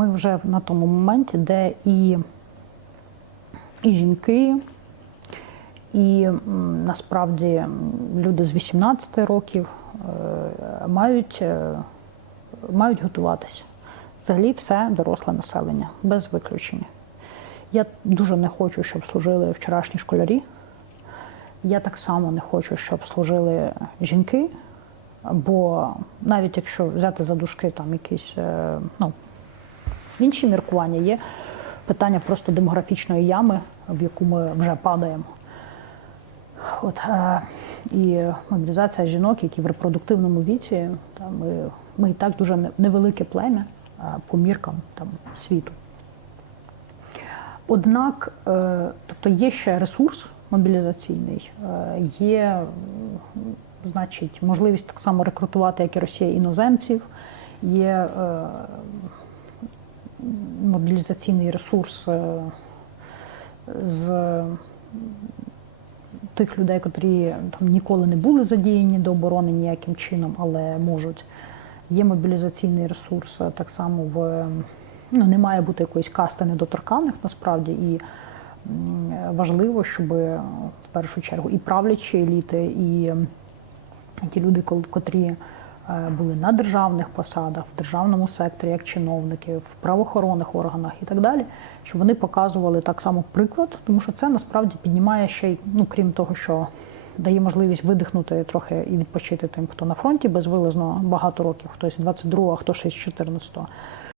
ми вже на тому моменті, де і, і жінки, і насправді люди з 18 років е, мають, е, мають готуватися. Взагалі все доросле населення, без виключення. Я дуже не хочу, щоб служили вчорашні школярі. Я так само не хочу, щоб служили жінки, бо навіть якщо взяти за дужки там якісь е, ну, інші міркування, є питання просто демографічної ями, в яку ми вже падаємо. От, е, і мобілізація жінок, які в репродуктивному віці, та ми, ми і так дуже невелике плем'я е, по міркам там, світу. Однак, е, тобто є ще ресурс мобілізаційний, е, є значить, можливість так само рекрутувати, як і Росія, іноземців, є е, мобілізаційний ресурс е, з тих людей, котрі там ніколи не були задіяні до оборони ніяким чином, але можуть. Є мобілізаційний ресурс е, так само в ну, не має бути якоїсь касти недоторканих насправді. І важливо, щоб в першу чергу і правлячі еліти, і ті люди, котрі були на державних посадах, в державному секторі, як чиновники, в правоохоронних органах і так далі, щоб вони показували так само приклад, тому що це насправді піднімає ще й, ну крім того, що дає можливість видихнути трохи і відпочити тим, хто на фронті безвилазно багато років, хтось з 22-го, хто ще з 14-го.